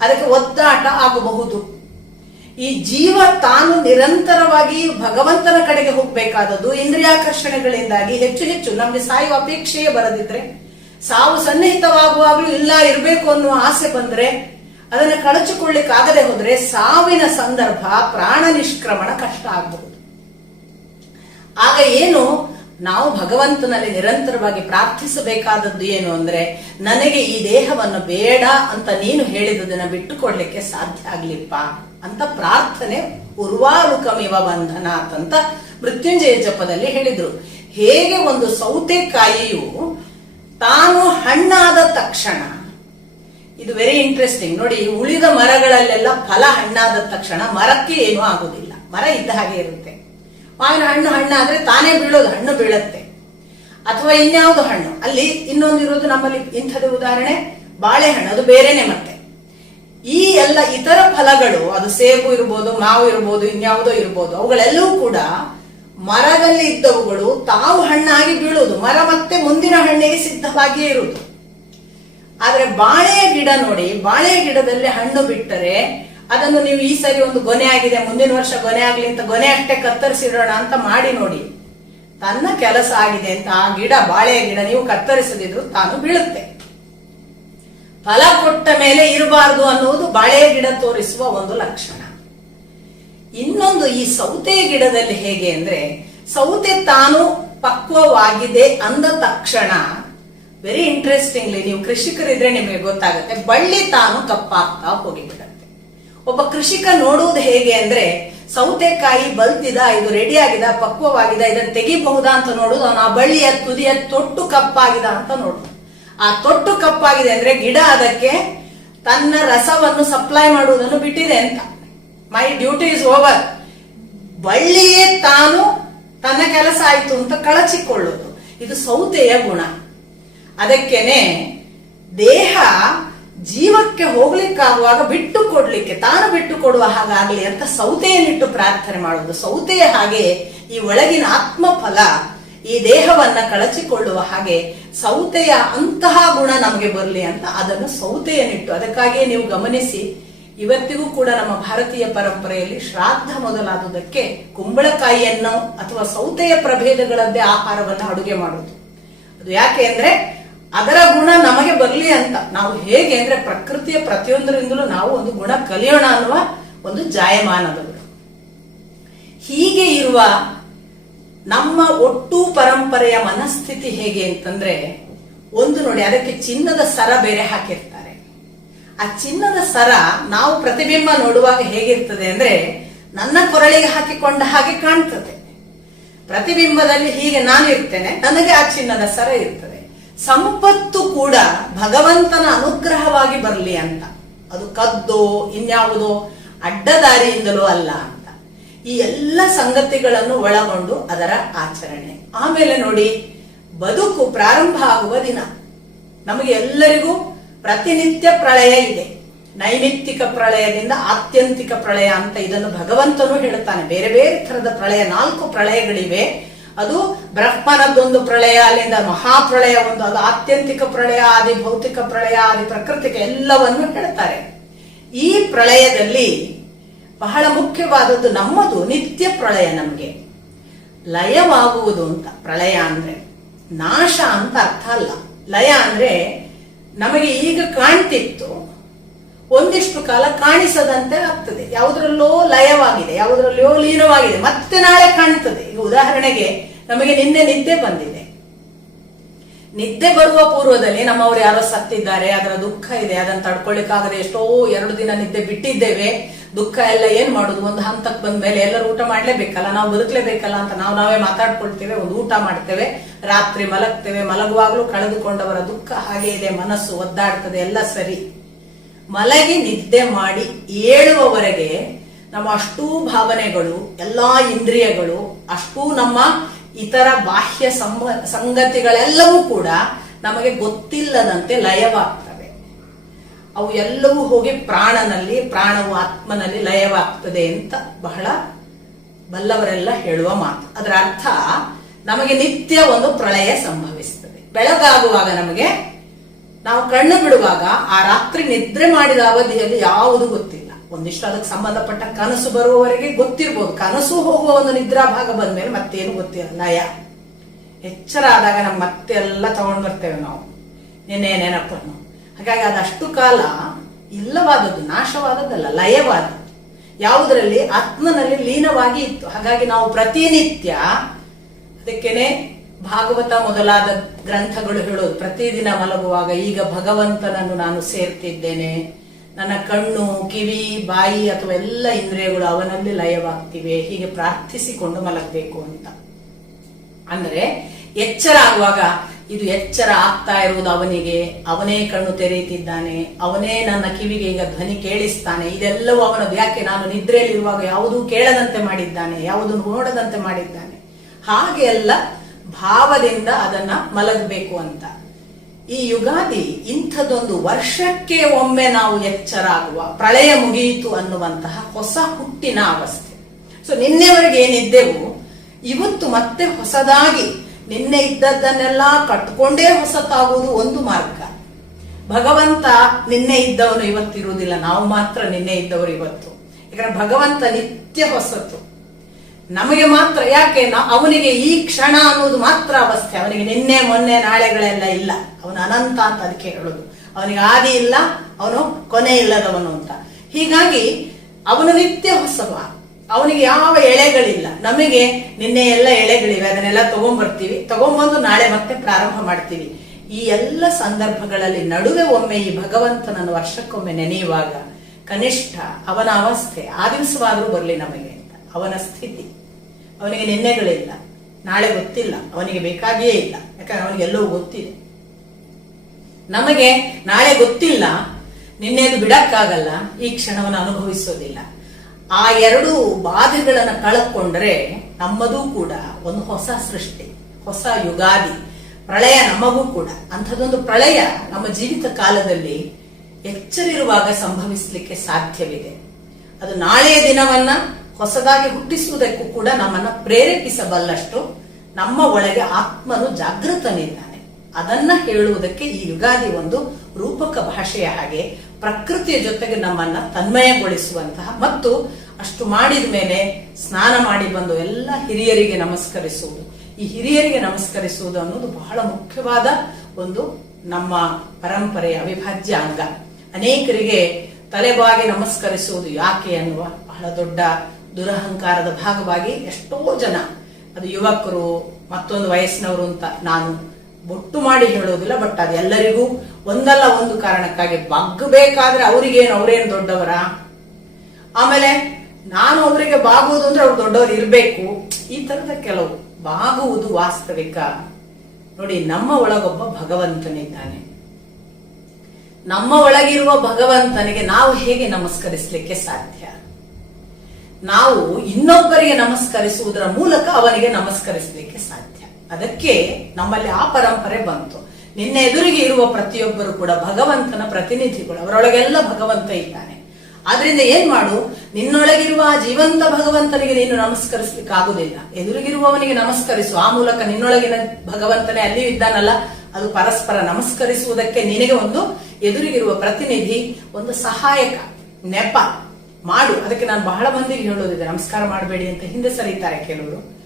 A: ಅದಕ್ಕೆ ಒದ್ದಾಟ ಆಗಬಹುದು. ಈ ಜೀವ ತಾನು ನಿರಂತರವಾಗಿ ಭಗವಂತನ ಕಡೆಗೆ ಹೋಗ್ಬೇಕಾದದ್ದು ಇಂದ್ರಿಯಾಕರ್ಷಣೆಗಳಿಂದಾಗಿ ಹೆಚ್ಚು ಹೆಚ್ಚು. ನಮ್ಗೆ ಸಾಯುವ ಅಪೇಕ್ಷೆಯೇ ಬರದಿದ್ರೆ, ಸಾವು ಸನ್ನಿಹಿತವಾಗುವಾಗಲೂ ಇಲ್ಲ ಇರಬೇಕು ಅನ್ನುವ ಆಸೆ ಬಂದ್ರೆ ಅದನ್ನ ಕಳಚಿಕೊಳ್ಳಿಕ್ಕಾಗದೆ ಹೋದ್ರೆ ಸಾವಿನ ಸಂದರ್ಭ ಪ್ರಾಣ ನಿಷ್ಕ್ರಮಣ ಕಷ್ಟ ಆಗಬಹುದು. ಆಗ ಏನು? ನಾವು ಭಗವಂತನಲ್ಲಿ ನಿರಂತರವಾಗಿ ಪ್ರಾರ್ಥಿಸಬೇಕಾದದ್ದು ಏನು ಅಂದ್ರೆ, ನನಗೆ ಈ ದೇಹವನ್ನು ಬೇಡ ಅಂತ ನೀನು ಹೇಳಿದದನ್ನ ಬಿಟ್ಟುಕೊಡ್ಲಿಕ್ಕೆ ಸಾಧ್ಯ ಆಗ್ಲಿಪ್ಪ ಅಂತ ಪ್ರಾರ್ಥನೆ ಉರ್ವಾರುಕಮಿವ ಬಂಧನ ಅಂತ ಮೃತ್ಯುಂಜಯ ಜಪದಲ್ಲಿ ಹೇಳಿದ್ರು. ಹೇಗೆ ಒಂದು ಸೌತೆಕಾಯಿಯು ತಾನು ಹಣ್ಣಾದ ತಕ್ಷಣ ಇದು ವೆರಿ ಇಂಟ್ರೆಸ್ಟಿಂಗ್ ನೋಡಿ, ಉಳಿದ ಮರಗಳಲ್ಲೆಲ್ಲ ಫಲ ಹಣ್ಣಾದ ತಕ್ಷಣ ಮರಕ್ಕೆ ಏನೂ ಆಗೋದಿಲ್ಲ. ಮರ ಇದ್ದ ಹಾಗೆ ಇರುತ್ತೆ. ಮಾವಿನ ಹಣ್ಣು ಹಣ್ಣಾದ್ರೆ ತಾನೇ ಬೀಳೋದು, ಹಣ್ಣು ಬೀಳತ್ತೆ. ಅಥವಾ ಇನ್ಯಾವುದು ಹಣ್ಣು? ಅಲ್ಲಿ ಇನ್ನೊಂದು ಇರೋದು ನಮ್ಮಲ್ಲಿ ಇಂಥದ್ದು ಉದಾಹರಣೆ, ಬಾಳೆಹಣ್ಣು. ಅದು ಬೇರೆನೆ ಮತ್ತೆ. ಈ ಎಲ್ಲ ಇತರ ಫಲಗಳು, ಅದು ಸೇಬು ಇರ್ಬೋದು, ಮಾವು ಇರ್ಬೋದು, ಇನ್ಯಾವುದೋ ಇರ್ಬೋದು, ಅವುಗಳೆಲ್ಲವೂ ಕೂಡ ಮರದಲ್ಲಿ ಇದ್ದವುಗಳು ತಾವು ಹಣ್ಣಾಗಿ ಬೀಳುವುದು. ಮರ ಮತ್ತೆ ಮುಂದಿನ ಹಣ್ಣಿಗೆ ಸಿದ್ಧವಾಗಿಯೇ ಇರುವುದು. ಆದ್ರೆ ಬಾಳೆ ಗಿಡ ನೋಡಿ, ಬಾಳೆ ಗಿಡದಲ್ಲಿ ಹಣ್ಣು ಬಿಟ್ಟರೆ ಅದನ್ನು ನೀವು ಈ ಸರಿ ಒಂದು ಗೊನೆ ಆಗಿದೆ, ಮುಂದಿನ ವರ್ಷ ಗೊನೆ ಆಗ್ಲಿ ಅಂತ ಗೊನೆ ಅಷ್ಟೇ ಕತ್ತರಿಸಿಡೋಣ ಅಂತ ಮಾಡಿ ನೋಡಿ. ತನ್ನ ಕೆಲಸ ಆಗಿದೆ ಅಂತ ಆ ಗಿಡ, ಬಾಳೆ ಗಿಡ ನೀವು ಕತ್ತರಿಸದಿದ್ರು ತಾನು ಬೀಳುತ್ತೆ. ಫಲ ಕೊಟ್ಟ ಮೇಲೆ ಇರಬಾರದು ಅನ್ನುವುದು ಬಾಳೆ ಗಿಡ ತೋರಿಸುವ ಒಂದು ಲಕ್ಷಣ. ಇನ್ನೊಂದು ಈ ಸೌತೆ ಗಿಡದಲ್ಲಿ ಹೇಗೆ ಅಂದ್ರೆ, ಸೌತೆ ತಾನು ಪಕ್ವವಾಗಿದೆ ಅಂದ ತಕ್ಷಣ ವೆರಿ ಇಂಟ್ರೆಸ್ಟಿಂಗ್ಲಿ ನೀವು ಕೃಷಿಕರಿದ್ರೆ ನಿಮಗೆ ಗೊತ್ತಾಗುತ್ತೆ. ಬಳ್ಳಿ ತಾನು ಕಪ್ಪಾಗ್ತಾ ಹೋಗಿಬಿಡುತ್ತೆ ಒಬ್ಬ ಕೃಷಿಕ ನೋಡುವುದು ಹೇಗೆ ಅಂದ್ರೆ, ಸೌತೆಕಾಯಿ ಬಲ್ತಿದ, ಇದು ರೆಡಿ ಆಗಿದ, ಪಕ್ವವಾಗಿದ, ಇದನ್ನ ತೆಗಿಬಹುದಾ ಅಂತ ನೋಡುದು ಅವನು ಆ ಬಳ್ಳಿಯ ತುದಿಯ ತೊಟ್ಟು ಕಪ್ಪಾಗಿದ ಅಂತ ನೋಡುದು ಆ ತೊಟ್ಟು ಕಪ್ಪಾಗಿದೆ ಅಂದ್ರೆ ಗಿಡ ಅದಕ್ಕೆ ತನ್ನ ರಸವನ್ನು ಸಪ್ಲೈ ಮಾಡುವುದನ್ನು ಬಿಟ್ಟಿದೆ ಅಂತ. ಮೈ ಡ್ಯೂಟಿ ಇಸ್ ಓವರ್ ಬಳ್ಳಿಯೇ ತಾನು ತನ್ನ ಕೆಲಸ ಆಯ್ತು ಅಂತ ಕಳಚಿಕೊಳ್ಳೋದು. ಇದು ಸೌತೆಯ ಗುಣ. ಅದಕ್ಕೇನೆ ದೇಹ ಜೀವಕ್ಕೆ ಹೋಗ್ಲಿಕ್ಕಾಗುವಾಗ ಬಿಟ್ಟು ಕೊಡ್ಲಿಕ್ಕೆ, ತಾನು ಬಿಟ್ಟು ಕೊಡುವ ಹಾಗಾಗ್ಲಿ ಅಂತ ಸೌತೆಯನ್ನಿಟ್ಟು ಪ್ರಾರ್ಥನೆ ಮಾಡುವುದು. ಸೌತೆಯ ಹಾಗೆ ಈ ಒಳಗಿನ ಆತ್ಮಫಲ, ಈ ದೇಹವನ್ನ ಕಳಚಿಕೊಳ್ಳುವ ಹಾಗೆ ಸೌತೆಯ ಅಂತಹ ಗುಣ ನಮಗೆ ಬರಲಿ ಅಂತ ಅದನ್ನು ಸೌತೆಯನ್ನಿಟ್ಟು, ಅದಕ್ಕಾಗಿಯೇ ನೀವು ಗಮನಿಸಿ, ಇವತ್ತಿಗೂ ಕೂಡ ನಮ್ಮ ಭಾರತೀಯ ಪರಂಪರೆಯಲ್ಲಿ ಶ್ರಾದ್ದ ಮೊದಲಾದುದಕ್ಕೆ ಕುಂಬಳಕಾಯಿಯನ್ನು ಅಥವಾ ಸೌತೆಯ ಪ್ರಭೇದಗಳದ್ದೇ ಆಹಾರವನ್ನು ಅಡುಗೆ ಮಾಡುವುದು. ಅದು ಯಾಕೆ ಅಂದ್ರೆ ಅದರ ಗುಣ ನಮಗೆ ಬರಲಿ ಅಂತ. ನಾವು ಹೇಗೆ ಅಂದ್ರೆ ಪ್ರಕೃತಿಯ ಪ್ರತಿಯೊಂದರಿಂದಲೂ ನಾವು ಒಂದು ಗುಣ ಕಲಿಯೋಣ ಅನ್ನುವ ಒಂದು ಜಾಯಮಾನದವರು ಹೀಗೆ ಇರುವ ನಮ್ಮ ಒಟ್ಟು ಪರಂಪರೆಯ ಮನಸ್ಥಿತಿ ಹೇಗೆ ಅಂತಂದ್ರೆ, ಒಂದು ನೋಡಿ, ಅದಕ್ಕೆ ಚಿನ್ನದ ಸರ ಬೇರೆ ಹಾಕಿರ್ತಾರೆ. ಆ ಚಿನ್ನದ ಸರ ನಾವು ಪ್ರತಿಬಿಂಬ ನೋಡುವಾಗ ಹೇಗಿರ್ತದೆ ಅಂದ್ರೆ, ನನ್ನ ಕೊರಳಿಗೆ ಹಾಕಿಕೊಂಡ ಹಾಗೆ ಕಾಣ್ತದೆ. ಪ್ರತಿಬಿಂಬದಲ್ಲಿ ಹೀಗೆ ನಾನು ಇರ್ತೇನೆ, ನನಗೆ ಆ ಚಿನ್ನದ ಸರ ಇರ್ತದೆ. ಸಂಪತ್ತು ಕೂಡ ಭಗವಂತನ ಅನುಗ್ರಹವಾಗಿ ಬರಲಿ ಅಂತ. ಅದು ಕದ್ದೋ, ಇನ್ಯಾವುದೋ ಅಡ್ಡದಾರಿಯಿಂದಲೂ ಅಲ್ಲ ಅಂತ. ಈ ಎಲ್ಲ ಸಂಗತಿಗಳನ್ನು ಒಳಗೊಂಡು ಅದರ ಆಚರಣೆ. ಆಮೇಲೆ ನೋಡಿ, ಬದುಕು ಪ್ರಾರಂಭ ಆಗುವ ದಿನ. ನಮಗೆ ಎಲ್ಲರಿಗೂ ಪ್ರತಿನಿತ್ಯ ಪ್ರಳಯ ಇದೆ. ನೈಮಿತ್ತಿಕ ಪ್ರಳಯದಿಂದ ಆತ್ಯಂತಿಕ ಪ್ರಳಯ ಅಂತ ಇದನ್ನು ಭಗವಂತನು ಹೇಳುತ್ತಾನೆ. ಬೇರೆ ಬೇರೆ ತರದ ಪ್ರಳಯ, ನಾಲ್ಕು ಪ್ರಳಯಗಳಿವೆ. ಅದು ಬ್ರಹ್ಮನದ್ದೊಂದು ಪ್ರಳಯ, ಅಲ್ಲಿಂದ ಮಹಾಪ್ರಳಯ ಒಂದು, ಅದು ಆತ್ಯಂತಿಕ ಪ್ರಳಯ, ಆದಿ ಭೌತಿಕ ಪ್ರಳಯ, ಆದಿ ಪ್ರಕೃತಿಕ ಎಲ್ಲವನ್ನು ಹೇಳ್ತಾರೆ. ಈ ಪ್ರಳಯದಲ್ಲಿ ಬಹಳ ಮುಖ್ಯವಾದದ್ದು ನಮ್ಮದು ನಿತ್ಯ ಪ್ರಳಯ ನಮಗೆ. ಲಯವಾಗುವುದು ಅಂತ, ಪ್ರಳಯ ಅಂದ್ರೆ ನಾಶ ಅಂತ ಅರ್ಥ ಅಲ್ಲ. ಲಯ ಅಂದ್ರೆ ನಮಗೆ ಈಗ ಕಾಣ್ತಿತ್ತು, ಒಂದಿಷ್ಟು ಕಾಲ ಕಾಣಿಸದಂತೆ ಆಗ್ತದೆ. ಯಾವುದರಲ್ಲೋ ಲಯವಾಗಿದೆ, ಯಾವುದರಲ್ಲೋ ಲೀನವಾಗಿದೆ, ಮತ್ತೆ ನಾಳೆ ಕಾಣ್ತದೆ. ಈಗ ಉದಾಹರಣೆಗೆ ನಮಗೆ ನಿನ್ನೆ ನಿದ್ದೆ ಬಂದಿದೆ. ನಿದ್ದೆ ಬರುವ ಪೂರ್ವದಲ್ಲಿ ನಮ್ಮವರು ಯಾರೋ ಸತ್ತಿದ್ದಾರೆ, ಅದರ ದುಃಖ ಇದೆ, ಅದನ್ನು ತಡ್ಕೊಳ್ಳಿಕ್ಕಾಗದೆ ಎಷ್ಟೋ ಎರಡು ದಿನ ನಿದ್ದೆ ಬಿಟ್ಟಿದ್ದೇವೆ. ದುಃಖ ಎಲ್ಲ ಏನ್ ಮಾಡುದು? ಒಂದು ಹಂತಕ್ಕೆ ಬಂದ ಮೇಲೆ ಎಲ್ಲರೂ ಊಟ ಮಾಡ್ಲೇಬೇಕಲ್ಲ? ನಾವು ಬದುಕಲೇಬೇಕಲ್ಲ ಅಂತ ನಾವು ನಾವೇ ಮಾತಾಡ್ಕೊಳ್ತೇವೆ, ಒಂದು ಊಟ ಮಾಡ್ತೇವೆ. ರಾತ್ರಿ ಮಲಗ್ತೇವೆ. ಮಲಗುವಾಗಲೂ ಕಳೆದುಕೊಂಡವರ ದುಃಖ ಹಾಗೆ ಇದೆ, ಮನಸ್ಸು ಒದ್ದಾಡ್ತದೆ, ಎಲ್ಲ ಸರಿ. ಮಲಗಿ ನಿದ್ದೆ ಮಾಡಿ ಏಳುವವರೆಗೆ ನಮ್ಮ ಅಷ್ಟೂ ಭಾವನೆಗಳು, ಎಲ್ಲಾ ಇಂದ್ರಿಯಗಳು, ಅಷ್ಟೂ ನಮ್ಮ ಇತರ ಬಾಹ್ಯ ಸಂಬ, ಸಂಗತಿಗಳೆಲ್ಲವೂ ಕೂಡ ನಮಗೆ ಗೊತ್ತಿಲ್ಲದಂತೆ ಲಯವಾಗ್ತವೆ. ಅವು ಎಲ್ಲವೂ ಹೋಗಿ ಪ್ರಾಣನಲ್ಲಿ, ಪ್ರಾಣವು ಆತ್ಮನಲ್ಲಿ ಲಯವಾಗ್ತದೆ ಅಂತ ಬಹಳ ಬಲ್ಲವರೆಲ್ಲ ಹೇಳುವ ಮಾತು. ಅದರ ಅರ್ಥ, ನಮಗೆ ನಿತ್ಯ ಒಂದು ಪ್ರಳಯ ಸಂಭವಿಸ್ತದೆ. ಬೆಳಗಾಗುವಾಗ ನಮಗೆ, ನಾವು ಕಣ್ಣು ಬಿಡುವಾಗ, ಆ ರಾತ್ರಿ ನಿದ್ರೆ ಮಾಡಿದ ಅವಧಿಯಲ್ಲಿ ಯಾವುದು ಗೊತ್ತಿಲ್ಲ. ಒಂದಿಷ್ಟು ಅದಕ್ಕೆ ಸಂಬಂಧಪಟ್ಟ ಕನಸು ಬರುವವರೆಗೆ ಗೊತ್ತಿರ್ಬೋದು. ಕನಸು ಹೋಗುವ ಒಂದು ನಿದ್ರಾ ಭಾಗ ಬಂದ್ಮೇಲೆ ಮತ್ತೇನು ಗೊತ್ತಿಲ್ಲ ನಯ. ಎಚ್ಚರ ಆದಾಗ ನಮ್ಮ ಮತ್ತೆ ಎಲ್ಲ ತಗೊಂಡ್ ಬರ್ತೇವೆ ನಾವು. ನಿನ್ನೆ ನೆನಪನ್ನು ಹಾಗಾಗಿ ಅದಷ್ಟು ಕಾಲ ಇಲ್ಲವಾದದ್ದು, ನಾಶವಾದದ್ದಲ್ಲ, ಲಯವಾದದ್ದು. ಯಾವುದರಲ್ಲಿ? ಆತ್ಮನಲ್ಲಿ ಲೀನವಾಗಿ ಇತ್ತು. ಹಾಗಾಗಿ ನಾವು ಪ್ರತಿನಿತ್ಯ ಅದಕ್ಕೇನೆ ಭಾಗವತ ಮೊದಲಾದ ಗ್ರಂಥಗಳು ಹೇಳೋದು. ಪ್ರತಿದಿನ ಮಲಗುವಾಗ ಈಗ ಭಗವಂತನನ್ನು ನಾನು ಸೇರ್ತಿದ್ದೇನೆ. ನನ್ನ ಕಣ್ಣು, ಕಿವಿ, ಬಾಯಿ ಅಥವಾ ಎಲ್ಲ ಇಂದ್ರಿಯಗಳು ಅವನಲ್ಲಿ ಲಯವಾಗ್ತಿವೆ. ಹೀಗೆ ಪ್ರಾರ್ಥಿಸಿಕೊಂಡು ಮಲಗಬೇಕು ಅಂತ. ಅಂದರೆ ಎಚ್ಚರ ಆಗುವಾಗ ಇದು ಎಚ್ಚರ ಆಗ್ತಾ ಇರುವುದು ಅವನಿಗೆ. ಅವನೇ ಕಣ್ಣು ತೆರೆಯುತ್ತಿದ್ದಾನೆ. ಅವನೇ ನನ್ನ ಕಿವಿಗೆ ಈಗ ಧ್ವನಿ ಕೇಳಿಸ್ತಾನೆ. ಇದೆಲ್ಲವೂ ಅವನದು. ಯಾಕೆ? ನಾನು ನಿದ್ರೆಯಲ್ಲಿರುವಾಗ ಯಾವುದೂ ಕೇಳದಂತೆ ಮಾಡಿದ್ದಾನೆ. ಯಾವುದು ನೋಡದಂತೆ ಮಾಡಿದ್ದಾನೆ. ಹಾಗೆ ಎಲ್ಲ ಭಾವದಿಂದ ಅದನ್ನ ಮಲಗಬೇಕು ಅಂತ. ಈ ಯುಗಾದಿ ಇಂಥದ್ದೊಂದು ವರ್ಷಕ್ಕೆ ಒಮ್ಮೆ ನಾವು ಎಚ್ಚರಾಗುವ, ಪ್ರಳಯ ಮುಗಿಯಿತು ಅನ್ನುವಂತಹ ಹೊಸ ಹುಟ್ಟಿನ ಅವಸ್ಥೆ. ಸೊ ನಿನ್ನೆವರೆಗೆ ಏನಿದ್ದೆವು, ಇವತ್ತು ಮತ್ತೆ ಹೊಸದಾಗಿ ನಿನ್ನೆ ಇದ್ದದ್ದನ್ನೆಲ್ಲ ಕಟ್ಕೊಂಡೇ ಹೊಸತಾಗುವುದು ಒಂದು ಮಾರ್ಗ. ಭಗವಂತ ನಿನ್ನೆ ಇದ್ದವನು ಇವತ್ತಿರುವುದಿಲ್ಲ, ನಾವು ಮಾತ್ರ ನಿನ್ನೆ ಇದ್ದವರು ಇವತ್ತು. ಯಾಕಂದ್ರೆ ಭಗವಂತ ನಿತ್ಯ ಹೊಸತು. ನಮಗೆ ಮಾತ್ರ, ಯಾಕೆ? ಅವನಿಗೆ ಈ ಕ್ಷಣ ಅನ್ನೋದು ಮಾತ್ರ ಅವಸ್ಥೆ. ಅವನಿಗೆ ನಿನ್ನೆ, ಮೊನ್ನೆ, ನಾಳೆಗಳೆಲ್ಲ ಇಲ್ಲ. ಅವನು ಅನಂತ ಅಂತ ಅದಕ್ಕೆ ಹೇಳೋದು. ಅವನಿಗೆ ಆದಿ ಇಲ್ಲ, ಅವನು ಕೊನೆ ಇಲ್ಲದವನು ಅಂತ. ಹೀಗಾಗಿ ಅವನು ನಿತ್ಯ ಹೊಸವ ಅವನಿಗೆ ಯಾವ ಎಳೆಗಳಿಲ್ಲ. ನಮಗೆ ನಿನ್ನೆ ಎಲ್ಲ ಎಳೆಗಳಿವೆ, ಅದನ್ನೆಲ್ಲ ತಗೊಂಡ್ಬರ್ತೀವಿ ತಗೊಂಡ್ಬಂದು ನಾಳೆ ಮತ್ತೆ ಪ್ರಾರಂಭ ಮಾಡ್ತೀವಿ. ಈ ಎಲ್ಲ ಸಂದರ್ಭಗಳಲ್ಲಿ ನಡುವೆ ಒಮ್ಮೆ ಈ ಭಗವಂತನನ್ನು ವರ್ಷಕ್ಕೊಮ್ಮೆ ನೆನೆಯುವಾಗ ಕನಿಷ್ಠ ಅವನ ಅವಸ್ಥೆ, ಆ ದಿವಸವಾದರೂ ಬರಲಿ ನಮಗೆ ಅಂತ. ಅವನ ಸ್ಥಿತಿ. ಅವನಿಗೆ ನಿನ್ನೆಗಳಿಲ್ಲ. ನಾಳೆ ಗೊತ್ತಿಲ್ಲ. ಅವನಿಗೆ ಬೇಕಾಗಿಯೇ ಇಲ್ಲ. ಯಾಕಂದ್ರೆ ಅವನಿಗೆ ಎಲ್ಲವೂ ಗೊತ್ತಿದೆ. ನಮಗೆ ನಾಳೆ ಗೊತ್ತಿಲ್ಲ, ನಿನ್ನೆದು ಬಿಡಕ್ಕಾಗಲ್ಲ, ಈ ಕ್ಷಣವನ್ನು ಅನುಭವಿಸೋದಿಲ್ಲ. ಆ ಎರಡು ಬಾಧೆಗಳನ್ನು ಕಳ್ಕೊಂಡ್ರೆ ನಮ್ಮದೂ ಕೂಡ ಒಂದು ಹೊಸ ಸೃಷ್ಟಿ, ಹೊಸ ಯುಗಾದಿ, ಪ್ರಳಯ ನಮಗೂ ಕೂಡ. ಅಂಥದ್ದೊಂದು ಪ್ರಳಯ ನಮ್ಮ ಜೀವಿತ ಕಾಲದಲ್ಲಿ ಎಚ್ಚರಿರುವಾಗ ಸಂಭವಿಸಲಿಕ್ಕೆ ಸಾಧ್ಯವಿದೆ. ಅದು ನಾಳೆಯ ದಿನವನ್ನ ಹೊಸದಾಗಿ ಹುಟ್ಟಿಸುವುದಕ್ಕೂ ಕೂಡ ನಮ್ಮನ್ನ ಪ್ರೇರೇಪಿಸಬಲ್ಲಷ್ಟು ನಮ್ಮ ಒಳಗೆ ಆತ್ಮನು ಜಾಗೃತನಿದ್ದಾನೆ ಅದನ್ನ ಹೇಳುವುದಕ್ಕೆ ಈ ಯುಗಾದಿ ಒಂದು ರೂಪಕ ಭಾಷೆಯ ಹಾಗೆ ಪ್ರಕೃತಿಯ ಜೊತೆಗೆ ನಮ್ಮನ್ನ ತನ್ಮಯಗೊಳಿಸುವಂತಹ ಮತ್ತು ಅಷ್ಟು ಮಾಡಿದ ಮೇಲೆ ಸ್ನಾನ ಮಾಡಿ ಬಂದು ಎಲ್ಲ ಹಿರಿಯರಿಗೆ ನಮಸ್ಕರಿಸುವುದು. ಈ ಹಿರಿಯರಿಗೆ ನಮಸ್ಕರಿಸುವುದು ಅನ್ನೋದು ಬಹಳ ಮುಖ್ಯವಾದ ಒಂದು ನಮ್ಮ ಪರಂಪರೆಯ ಅವಿಭಾಜ್ಯ ಅಂಗ. ಅನೇಕರಿಗೆ ತಲೆಬಾಗಿ ನಮಸ್ಕರಿಸುವುದು ಯಾಕೆ ಅನ್ನುವ ಬಹಳ ದೊಡ್ಡ ದುರಹಂಕಾರದ ಭಾಗವಾಗಿ ಎಷ್ಟೋ ಜನ. ಅದು ಯುವಕರು, ಮತ್ತೊಂದು ವಯಸ್ಸಿನವರು ಅಂತ ನಾನು ಬೊಟ್ಟು ಮಾಡಿ ಹೇಳೋದಿಲ್ಲ ಬಟ್ ಅದೆಲ್ಲರಿಗೂ ಒಂದಲ್ಲ ಒಂದು ಕಾರಣಕ್ಕಾಗಿ ಬಗ್ಗಬೇಕಾದ್ರೆ ಅವ್ರಿಗೇನು, ಅವ್ರೇನು ದೊಡ್ಡವರ? ಆಮೇಲೆ ನಾನು ಅವರಿಗೆ ಬಾಗುವುದು ಅಂದ್ರೆ ಅವ್ರು ದೊಡ್ಡವರು ಇರಬೇಕು. ಈ ತರದ ಕೆಲವು ಬಾಗುವುದು ವಾಸ್ತವಿಕ. ನೋಡಿ, ನಮ್ಮ ಒಳಗೊಬ್ಬ ಭಗವಂತನಿದ್ದಾನೆ. ನಮ್ಮ ಒಳಗಿರುವ ಭಗವಂತನಿಗೆ ನಾವು ಹೇಗೆ ನಮಸ್ಕರಿಸಲಿಕ್ಕೆ ಸಾಧ್ಯ? ನಾವು ಇನ್ನೊಬ್ಬರಿಗೆ ನಮಸ್ಕರಿಸುವುದರ ಮೂಲಕ ಅವನಿಗೆ ನಮಸ್ಕರಿಸಲಿಕ್ಕೆ ಸಾಧ್ಯ ಅದಕ್ಕೆ ನಮ್ಮಲ್ಲಿ ಆ ಪರಂಪರೆ ಬಂತು. ನಿನ್ನ ಎದುರಿಗೆ ಇರುವ ಪ್ರತಿಯೊಬ್ಬರು ಕೂಡ ಭಗವಂತನ ಪ್ರತಿನಿಧಿಗಳು, ಅವರೊಳಗೆಲ್ಲ ಭಗವಂತ ಇದ್ದಾನೆ. ಆದ್ರಿಂದ ಏನ್ ಮಾಡು, ನಿನ್ನೊಳಗಿರುವ ಆ ಜೀವಂತ ಭಗವಂತನಿಗೆ ನೀನು ನಮಸ್ಕರಿಸ್ಲಿಕ್ಕೆ ಆಗುದಿಲ್ಲ. ಎದುರಿಗಿರುವವನಿಗೆ ನಮಸ್ಕರಿಸು. ಆ ಮೂಲಕ ನಿನ್ನೊಳಗಿನ ಭಗವಂತನೇ ಅಲ್ಲಿ ಇದ್ದಾನಲ್ಲ, ಅದು ಪರಸ್ಪರ ನಮಸ್ಕರಿಸುವುದಕ್ಕೆ ನಿನಗೆ ಒಂದು ಎದುರಿಗಿರುವ ಪ್ರತಿನಿಧಿ, ಒಂದು ಸಹಾಯಕ, ನೆಪ. ಮಾಡು. ಅದಕ್ಕೆ ನಾನು ಬಹಳ ಮಂದಿಗೆ ಹೇಳೋದಿದೆ, ನಮಸ್ಕಾರ ಮಾಡಬೇಡಿ ಅಂತ ಹಿಂದೆ ಸರಿತಾರೆ ಕೆಲವರು.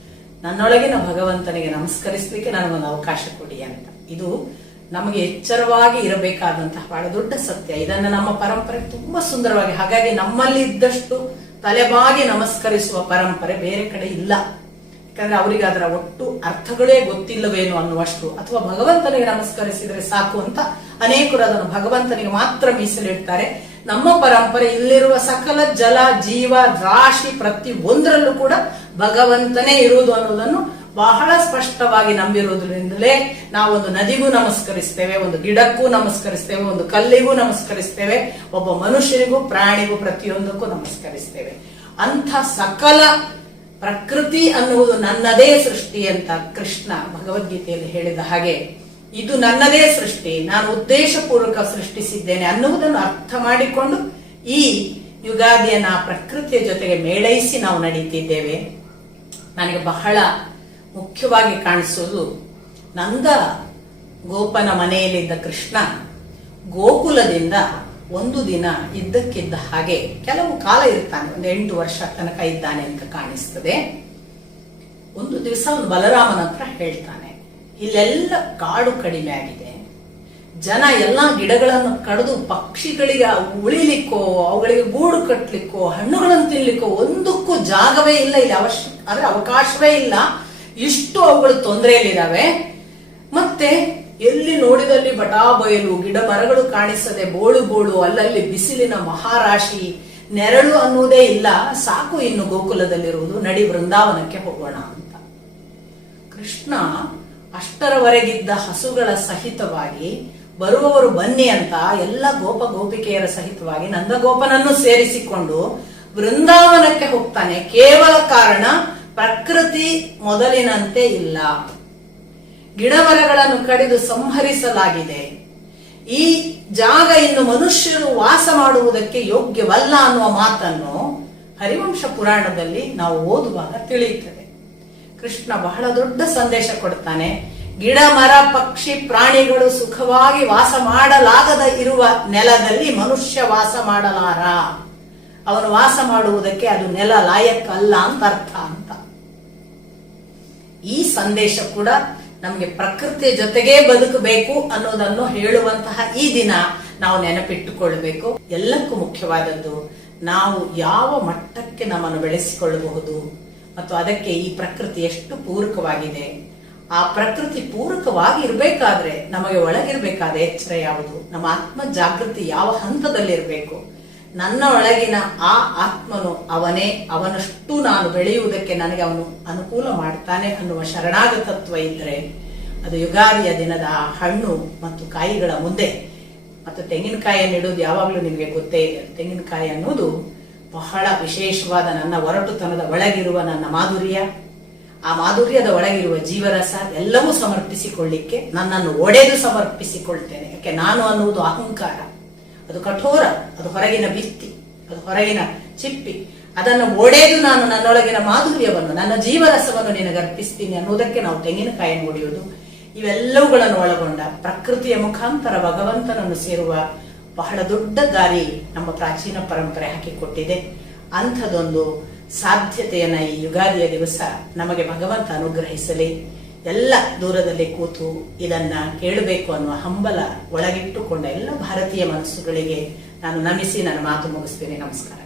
A: ನನ್ನೊಳಗಿನ ಭಗವಂತನಿಗೆ ನಮಸ್ಕರಿಸಲಿಕ್ಕೆ ನನಗೊಂದು ಅವಕಾಶ ಕೊಡಿ ಅಂತ. ಇದು ನಮಗೆ ಎಚ್ಚರವಾಗಿ ಇರಬೇಕಾದಂತಹ ಬಹಳ ದೊಡ್ಡ ಸತ್ಯ. ಇದನ್ನ ನಮ್ಮ ಪರಂಪರೆ ತುಂಬಾ ಸುಂದರವಾಗಿ, ಹಾಗಾಗಿ ನಮ್ಮಲ್ಲಿ ಇದ್ದಷ್ಟು ತಲೆಬಾಗಿ ನಮಸ್ಕರಿಸುವ ಪರಂಪರೆ ಬೇರೆ ಕಡೆ ಇಲ್ಲ. ಯಾಕಂದ್ರೆ ಅವರಿಗೆ ಅದರ ಒಟ್ಟು ಅರ್ಥಗಳೇ ಗೊತ್ತಿಲ್ಲವೇನೋ ಅನ್ನುವಷ್ಟು. ಅಥವಾ ಭಗವಂತನಿಗೆ ನಮಸ್ಕರಿಸಿದ್ರೆ ಸಾಕು ಅಂತ ಅನೇಕರು ಅದನ್ನು ಭಗವಂತನಿಗೆ ಮಾತ್ರ ಮೀಸಲಿಡ್ತಾರೆ ನಮ್ಮ ಪರಂಪರೆ ಇಲ್ಲಿರುವ ಸಕಲ ಜಲ, ಜೀವ, ರಾಶಿ ಪ್ರತಿ ಒಂದರಲ್ಲೂ ಕೂಡ ಭಗವಂತನೇ ಇರುವುದು ಅನ್ನೋದನ್ನು ಬಹಳ ಸ್ಪಷ್ಟವಾಗಿ ನಂಬಿರುವುದರಿಂದಲೇ ನಾವು ಒಂದು ನದಿಗೂ ನಮಸ್ಕರಿಸ್ತೇವೆ, ಒಂದು ಗಿಡಕ್ಕೂ ನಮಸ್ಕರಿಸ್ತೇವೆ, ಒಂದು ಕಲ್ಲಿಗೂ ನಮಸ್ಕರಿಸ್ತೇವೆ, ಒಬ್ಬ ಮನುಷ್ಯರಿಗೂ ಪ್ರಾಣಿಗೂ ಪ್ರತಿಯೊಂದಕ್ಕೂ ನಮಸ್ಕರಿಸ್ತೇವೆ. ಅಂಥ ಸಕಲ ಪ್ರಕೃತಿ ಅನ್ನುವುದು ನನ್ನದೇ ಸೃಷ್ಟಿ ಅಂತ ಕೃಷ್ಣ ಭಗವದ್ಗೀತೆಯಲ್ಲಿ ಹೇಳಿದ ಹಾಗೆ, ಇದು ನನ್ನದೇ ಸೃಷ್ಟಿ, ನಾನು ಉದ್ದೇಶಪೂರ್ವಕ ಸೃಷ್ಟಿಸಿದ್ದೇನೆ ಅನ್ನುವುದನ್ನು ಅರ್ಥ ಮಾಡಿಕೊಂಡು ಈ ಯುಗಾದಿಯನ್ನ ಪ್ರಕೃತಿಯ ಜೊತೆಗೆ ಮೇಳೈಸಿ ನಾವು ನಡೀತಿದ್ದೇವೆ. ನನಗೆ ಬಹಳ ಮುಖ್ಯವಾಗಿ ಕಾಣಿಸೋದು ನಂದ ಗೋಪನ ಮನೆಯಲ್ಲಿದ್ದ ಕೃಷ್ಣ ಗೋಕುಲದಿಂದ ಒಂದು ದಿನ ಇದ್ದಕ್ಕಿದ್ದ ಹಾಗೆ ಕೆಲವು ಕಾಲ ಇರ್ತಾನೆ. ಒಂದು ಎಂಟು ವರ್ಷ ತನಕ ಇದ್ದಾನೆ ಅಂತ ಕಾಣಿಸ್ತದೆ. ಒಂದು ದಿವಸ ಅವನು ಬಲರಾಮನ ಹತ್ರ ಹೇಳ್ತಾನೆ, ಇಲ್ಲೆಲ್ಲ ಕಾಡು ಕಡಿಮೆ ಆಗಿದೆ. ಜನ ಎಲ್ಲ ಗಿಡಗಳನ್ನು ಕಡಿದು ಪಕ್ಷಿಗಳಿಗೆ ಉಳಿಲಿಕ್ಕೋ, ಅವುಗಳಿಗೆ ಗೂಡು ಕಟ್ಟಲಿಕ್ಕೋ ಹಣ್ಣುಗಳನ್ನು ತಿನ್ಲಿಕ್ಕೋ ಒಂದಕ್ಕೂ ಜಾಗವೇ ಇಲ್ಲ, ಇಲ್ಲಿ ಅವಶ್ಯ, ಅಂದ್ರೆ ಅವಕಾಶವೇ ಇಲ್ಲ. ಇಷ್ಟು ಅವುಗಳು ತೊಂದರೆಯಲ್ಲಿದ್ದಾವೆ ಮತ್ತೆ ಎಲ್ಲಿ ನೋಡಿದಲ್ಲಿ ಬಟಾ ಬಯಲು, ಗಿಡ ಮರಗಳು ಕಾಣಿಸದೆ ಬೋಳು ಬೋಳು, ಅಲ್ಲಲ್ಲಿ ಬಿಸಿಲಿನ ಮಹಾರಾಶಿ, ನೆರಳು ಅನ್ನುವುದೇ ಇಲ್ಲ. ಸಾಕು ಇನ್ನು ಗೋಕುಲದಲ್ಲಿರುವುದು, ನಡಿ ಬೃಂದಾವನಕ್ಕೆ ಹೋಗೋಣ ಅಂತ. ಕೃಷ್ಣ ಅಷ್ಟರವರೆಗಿದ್ದ ಹಸುಗಳ ಸಹಿತವಾಗಿ ಬರುವವರು ಬನ್ನಿ ಅಂತ ಎಲ್ಲ ಗೋಪ ಗೋಪಿಕೆಯರ ಸಹಿತವಾಗಿ ನಂದಗೋಪನನ್ನು ಸೇರಿಸಿಕೊಂಡು ಬೃಂದಾವನಕ್ಕೆ ಹೋಗ್ತಾನೆ. ಕೇವಲ ಕಾರಣ ಪ್ರಕೃತಿ ಮೊದಲಿನಂತೆ ಇಲ್ಲ. ಗಿಡಮರಗಳನ್ನು ಕಡಿದು ಸಂಹರಿಸಲಾಗಿದೆ. ಈ ಜಾಗ ಇನ್ನು ಮನುಷ್ಯರು ವಾಸ ಮಾಡುವುದಕ್ಕೆ ಯೋಗ್ಯವಲ್ಲ ಅನ್ನುವ ಮಾತನ್ನು ಹರಿವಂಶ ಪುರಾಣದಲ್ಲಿ ನಾವು ಓದುವಾಗ ತಿಳಿಯುತ್ತದೆ. ಕೃಷ್ಣ ಬಹಳ ದೊಡ್ಡ ಸಂದೇಶ ಕೊಡ್ತಾನೆ. ಗಿಡ, ಮರ, ಪಕ್ಷಿ, ಪ್ರಾಣಿಗಳು ಸುಖವಾಗಿ ವಾಸ ಮಾಡಲಾಗದ ಇರುವ ನೆಲದಲ್ಲಿ ಮನುಷ್ಯ ವಾಸ ಮಾಡಲಾರ? ಅವನು ವಾಸ ಮಾಡುವುದಕ್ಕೆ ಅದು ನೆಲ ಲಾಯಕ್ಕಲ್ಲ ಅಂತ ಅರ್ಥ ಅಂತ. ಈ ಸಂದೇಶ ಕೂಡ ನಮಗೆ ಪ್ರಕೃತಿಯ ಜೊತೆಗೇ ಬದುಕಬೇಕು ಅನ್ನೋದನ್ನು ಹೇಳುವಂತಹ ಈ ದಿನ ನಾವು ನೆನಪಿಟ್ಟುಕೊಳ್ಬೇಕು. ಎಲ್ಲಕ್ಕೂ ಮುಖ್ಯವಾದದ್ದು ನಾವು ಯಾವ ಮಟ್ಟಕ್ಕೆ ನಮ್ಮನ್ನು ಬೆಳೆಸಿಕೊಳ್ಳಬಹುದು ಮತ್ತು ಅದಕ್ಕೆ ಈ ಪ್ರಕೃತಿ ಎಷ್ಟು ಪೂರಕವಾಗಿದೆ. ಆ ಪ್ರಕೃತಿ ಪೂರಕವಾಗಿ ಇರಬೇಕಾದ್ರೆ ನಮಗೆ ಒಳಗಿರ್ಬೇಕಾದ ಎಚ್ಚರ ಯಾವುದು? ನಮ್ಮ ಆತ್ಮ ಜಾಗೃತಿ ಯಾವ ಹಂತದಲ್ಲಿರಬೇಕು? ನನ್ನ ಒಳಗಿನ ಆ ಆತ್ಮನು ಅವನೇ, ಅವನಷ್ಟು ನಾನು ಬೆಳೆಯುವುದಕ್ಕೆ ನನಗೆ ಅವನು ಅನುಕೂಲ ಮಾಡ್ತಾನೆ ಅನ್ನುವ ಶರಣಾಗತತ್ವ ಇದ್ರೆ ಅದು ಯುಗಾದಿಯ ದಿನದ ಹಣ್ಣು ಮತ್ತು ಕಾಯಿಗಳ ಮುಂದೆ. ಮತ್ತು ತೆಂಗಿನಕಾಯಿಯನ್ನು ಇಡೋದು ಯಾವಾಗಲೂ ನಿಮಗೆ ಗೊತ್ತೇ ಇದೆ. ತೆಂಗಿನಕಾಯಿ ಅನ್ನೋದು ಬಹಳ ವಿಶೇಷವಾದ ನನ್ನ ಒರಟುತನದ ಒಳಗಿರುವ ನನ್ನ ಮಾಧುರ್ಯ. ಆ ಮಾಧುರ್ಯದ ಒಳಗಿರುವ ಜೀವರಸ ಎಲ್ಲವೂ ಸಮರ್ಪಿಸಿಕೊಳ್ಳಿಕ್ಕೆ ನನ್ನನ್ನು ಒಡೆದು ಸಮರ್ಪಿಸಿಕೊಳ್ತೇನೆ. ಯಾಕೆ? ನಾನು ಅನ್ನುವುದು ಅಹಂಕಾರ. ಅದು ಕಠೋರ, ಅದು ಹೊರಗಿನ ಭಿತ್ತಿ, ಅದು ಹೊರಗಿನ ಚಿಪ್ಪಿ. ಅದನ್ನು ಒಡೆದು ನಾನು ನನ್ನೊಳಗಿನ ಮಾಧುರ್ಯವನ್ನು, ನನ್ನ ಜೀವರಸವನ್ನು ನಿನಗೆ ಅರ್ಪಿಸ್ತೀನಿ ಅನ್ನೋದಕ್ಕೆ ನಾವು ತೆಂಗಿನಕಾಯಿಯನ್ನು ಒಡೆಯೋದು ಇವೆಲ್ಲವುಗಳನ್ನು ಒಳಗೊಂಡ ಪ್ರಕೃತಿಯ ಮುಖಾಂತರ ಭಗವಂತನನ್ನು ಸೇರುವ ಬಹಳ ದೊಡ್ಡ ದಾರಿ ನಮ್ಮ ಪ್ರಾಚೀನ ಪರಂಪರೆ ಹಾಕಿಕೊಟ್ಟಿದೆ. ಅಂಥದೊಂದು ಸಾಧ್ಯತೆಯನ್ನ ಈ ಯುಗಾದಿಯ ದಿವಸ ನಮಗೆ ಭಗವಂತ ಅನುಗ್ರಹಿಸಲಿ. ಎಲ್ಲ ದೂರದಲ್ಲಿ ಕೂತು ಇದನ್ನ ಕೇಳಬೇಕು ಅನ್ನುವ ಹಂಬಲ ಒಳಗಿಟ್ಟುಕೊಂಡ ಎಲ್ಲ ಭಾರತೀಯ ಮನಸ್ಸುಗಳಿಗೆ ನಾನು ನಮಿಸಿ ನನ್ನ ಮಾತು ಮುಗಿಸ್ತೇನೆ. ನಮಸ್ಕಾರ.